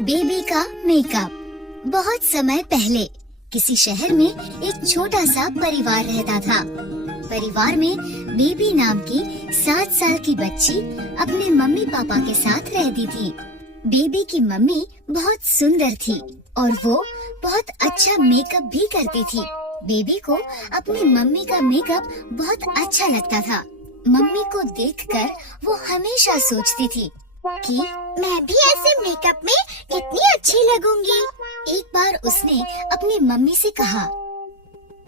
Baby का makeup. बहुत समय पहले किसी शहर में एक छोटा सा परिवार रहता था। परिवार में बेबी नाम की 7 साल की बच्ची अपने मम्मी पापा के साथ रहती थी। बेबी की मम्मी बहुत सुंदर थी और वो बहुत अच्छा मेकअप भी करती थी। बेबी को अपनी मम्मी का मेकअप बहुत अच्छा लगता था। मम्मी को देखकर वो हमेशा सोचती थी कि मैं भी ऐसे मेकअप में कितनी अच्छी लगूंगी। एक बार उसने अपनी मम्मी से कहा,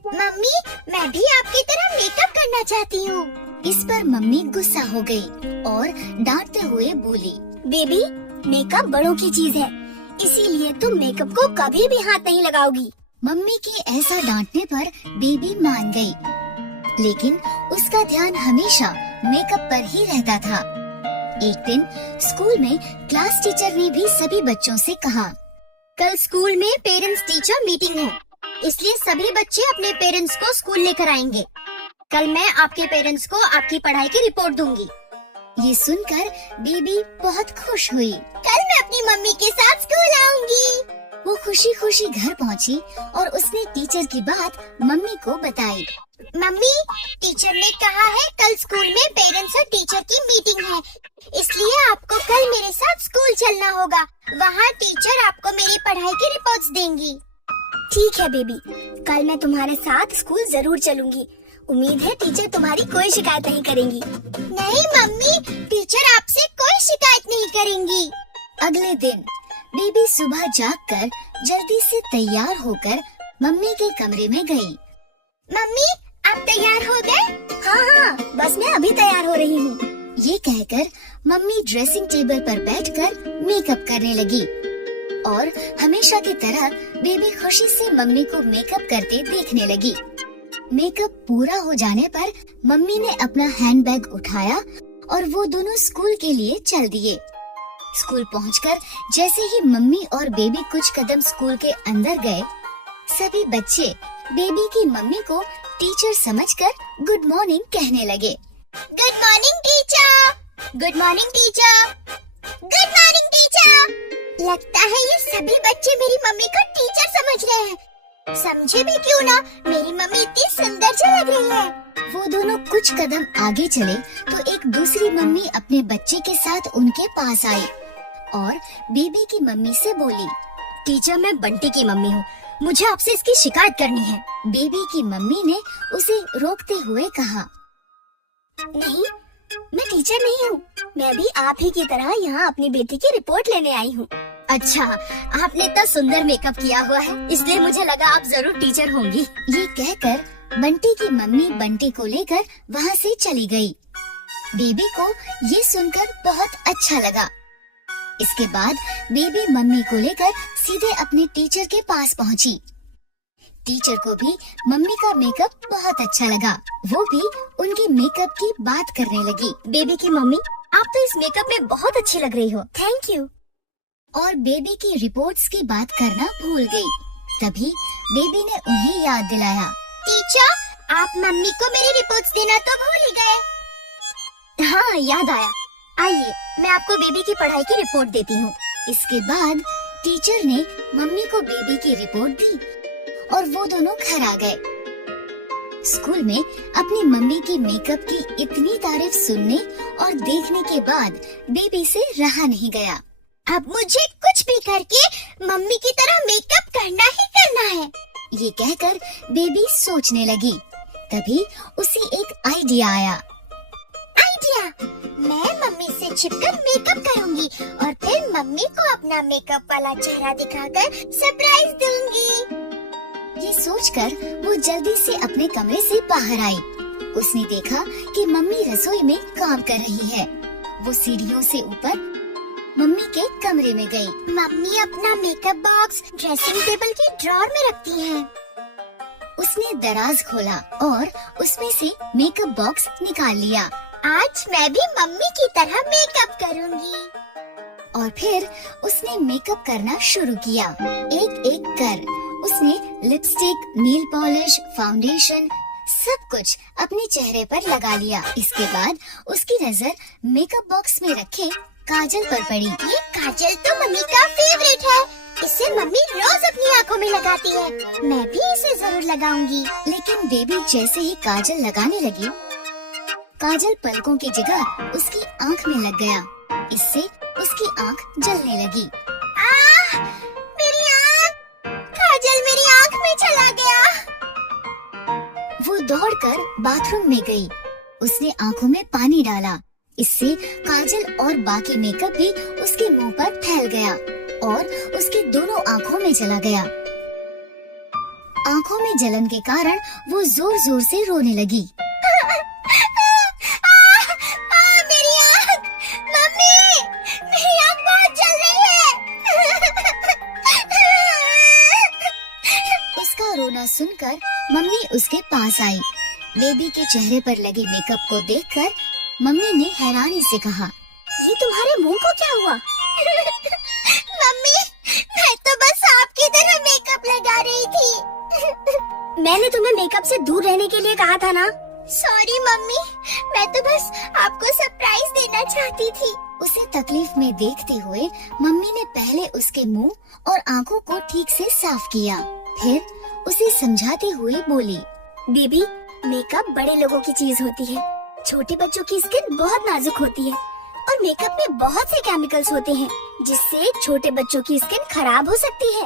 मम्मी मैं भी आपकी तरह मेकअप करना चाहती हूँ। इस पर मम्मी गुस्सा हो गई और डांटते हुए बोली, बेबी मेकअप बड़ों की चीज है, इसीलिए तुम मेकअप को कभी भी हाथ नहीं लगाओगी। मम्मी के ऐसा डांटने पर बेबी मान गई, लेकिन उसका ध्यान हमेशा मेकअप पर ही रहता था। एक दिन स्कूल में क्लास टीचर ने भी सभी बच्चों से कहा, कल स्कूल में पेरेंट्स टीचर मीटिंग है, इसलिए सभी बच्चे अपने पेरेंट्स को स्कूल लेकर आएंगे। कल मैं आपके पेरेंट्स को आपकी पढ़ाई की रिपोर्ट दूंगी। ये सुनकर बेबी बहुत खुश हुई। कल मैं अपनी मम्मी के साथ स्कूल आऊंगी। वो खुशी खुशी घर पहुंची और उसने टीचर की बात मम्मी को बताई। मम्मी टीचर ने कहा है कल स्कूल में पेरेंट्स और टीचर की मीटिंग है, इसलिए आपको कल मेरे साथ स्कूल चलना होगा। वहाँ टीचर आपको मेरी पढ़ाई की रिपोर्ट्स देंगी। ठीक है बेबी, कल मैं तुम्हारे साथ स्कूल जरूर चलूंगी। उम्मीद है टीचर तुम्हारी कोई शिकायत नहीं करेंगी। नहीं मम्मी, टीचर आपसे कोई शिकायत नहीं करेंगी। अगले दिन बेबी सुबह जागकर जल्दी से तैयार होकर मम्मी के कमरे में गई। मम्मी आप तैयार हो गए? हाँ, बस मैं अभी तैयार हो रही हूँ। ये कहकर मम्मी ड्रेसिंग टेबल पर बैठकर मेकअप करने लगी और हमेशा की तरह बेबी खुशी से मम्मी को मेकअप करते देखने लगी। मेकअप पूरा हो जाने पर मम्मी ने अपना हैंडबैग उठाया और वो दोनों स्कूल के लिए चल दिए। स्कूल पहुंचकर जैसे ही मम्मी और बेबी कुछ कदम स्कूल के अंदर गए, सभी बच्चे बेबी की मम्मी को टीचर समझकर गुड मॉर्निंग कहने लगे। Good morning teacher, good morning teacher, good morning teacher. लगता है ये सभी बच्चे मेरी मम्मी को टीचर समझ रहे हैं। समझे भी क्यों ना, मेरी मम्मी इतनी सुंदर सी लग रही है। वो दोनों कुछ कदम आगे चले तो एक दूसरी मम्मी अपने बच्चे के साथ उनके पास आई और बेबी की मम्मी से बोली, टीचर मैं बंटी की मम्मी हूँ, मुझे आपसे इसकी शिकायत करनी है। बेबी की मम्मी ने उसे रोकते हुए कहा, नहीं मैं टीचर नहीं हूँ, मैं भी आप ही की तरह यहाँ अपनी बेटी की रिपोर्ट लेने आई हूँ। अच्छा, आपने इतना सुंदर मेकअप किया हुआ है, इसलिए मुझे लगा आप जरूर टीचर होंगी। ये कहकर बंटी की मम्मी बंटी को लेकर वहाँ से चली गई। बेबी को ये सुनकर बहुत अच्छा लगा। इसके बाद बेबी मम्मी को लेकर सीधे अपने टीचर के पास पहुँची। टीचर को भी मम्मी का मेकअप बहुत अच्छा लगा। वो भी उनके मेकअप की बात करने लगी। बेबी की मम्मी, आप तो इस मेकअप में बहुत अच्छी लग रही हो, थैंक यू। और बेबी की रिपोर्ट्स की बात करना भूल गई। तभी बेबी ने उन्हें याद दिलाया, टीचर आप मम्मी को मेरी रिपोर्ट्स देना तो भूल ही गए। हाँ याद आया, आइए मैं आपको बेबी की पढ़ाई की रिपोर्ट देती हूँ। इसके बाद टीचर ने मम्मी को बेबी की रिपोर्ट दी और वो दोनों घर आ गए। स्कूल में अपनी मम्मी की मेकअप की इतनी तारीफ सुनने और देखने के बाद बेबी से रहा नहीं गया। अब मुझे कुछ भी करके मम्मी की तरह मेकअप करना ही करना है। ये कहकर बेबी सोचने लगी। तभी उसे एक आइडिया आया। आइडिया, मैं मम्मी से छिपकर मेकअप करूंगी और फिर मम्मी को अपना मेकअप वाला चेहरा दिखाकर सरप्राइज दूंगी। ये सोचकर वो जल्दी से अपने कमरे से बाहर आई। उसने देखा कि मम्मी रसोई में काम कर रही है। वो सीढ़ियों से ऊपर मम्मी के कमरे में गई। मम्मी अपना मेकअप बॉक्स ड्रेसिंग टेबल की ड्रॉर में रखती हैं। उसने दराज खोला और उसमें से मेकअप बॉक्स निकाल लिया। आज मैं भी मम्मी की तरह मेकअप करूंगी। और फिर उसने मेकअप करना शुरू किया। एक एक कर उसने लिपस्टिक, नेल पॉलिश, फाउंडेशन सब कुछ अपने चेहरे पर लगा लिया। इसके बाद उसकी नजर मेकअप बॉक्स में रखे काजल पर पड़ी। ये काजल तो मम्मी का फेवरेट इसे मम्मी रोज अपनी आँखों में लगाती है, मैं भी इसे जरूर लगाऊंगी। लेकिन बेबी जैसे ही काजल लगाने लगी, काजल पलकों की जगह उसकी आँख में लग गया। इससे उसकी आँख जलने लगी। मेरी आँख! काजल मेरी आँख में चला गया। वो दौड़कर बाथरूम में गई। उसने आँखों में पानी डाला। इससे काजल और बाकी मेकअप भी उसके मुंह पर फैल गया और उसके दोनों आँखों में चला गया। आँखों में जलन के कारण वो जोर जोर से रोने लगी। मेरी आँख! मम्मी! मेरी आँख बहुत जल रही है। उसका रोना सुनकर मम्मी उसके पास आई। बेबी के चेहरे पर लगे मेकअप को देखकर मम्मी ने हैरानी से कहा, ये तुम्हारे मुंह को क्या हुआ? मम्मी, मैं तो बस आपकी तरह मेकअप लगा रही थी। मैंने तुम्हें मेकअप से दूर रहने के लिए कहा था ना? सॉरी मम्मी, मैं तो बस आपको सरप्राइज देना चाहती थी। उसे तकलीफ में देखते हुए मम्मी ने पहले उसके मुंह और आँखों को ठीक से साफ किया, फिर उसे समझाते हुए बोली, बेबी, मेकअप बड़े लोगों की चीज होती है। छोटे बच्चों की स्किन बहुत नाजुक होती है और मेकअप में बहुत से केमिकल्स होते हैं जिससे छोटे बच्चों की स्किन खराब हो सकती है।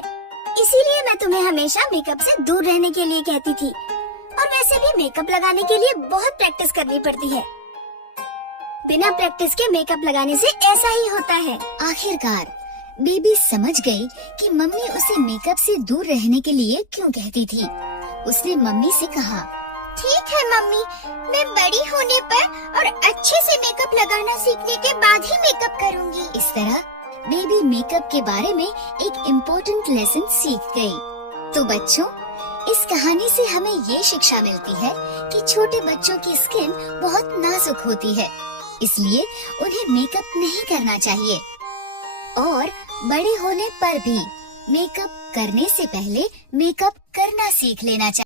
इसीलिए मैं तुम्हें हमेशा मेकअप से दूर रहने के लिए कहती थी। और वैसे भी मेकअप लगाने के लिए बहुत प्रैक्टिस करनी पड़ती है। बिना प्रैक्टिस के मेकअप लगाने से ऐसा ही होता है। आखिरकार बेबी समझ गई कि मम्मी उसे मेकअप से दूर रहने के लिए क्यों कहती थी। उसने मम्मी से कहा, ठीक है मम्मी, मैं बड़ी होने पर और अच्छे से मेकअप लगाना सीखने के बाद ही मेकअप करूंगी। इस तरह बेबी मेकअप के बारे में एक इम्पोर्टेंट लेसन सीख गई। तो बच्चों, इस कहानी से हमें ये शिक्षा मिलती है कि छोटे बच्चों की स्किन बहुत नाजुक होती है, इसलिए उन्हें मेकअप नहीं करना चाहिए और बड़े होने पर भी मेकअप करने से पहले मेकअप करना सीख लेना चाहिए।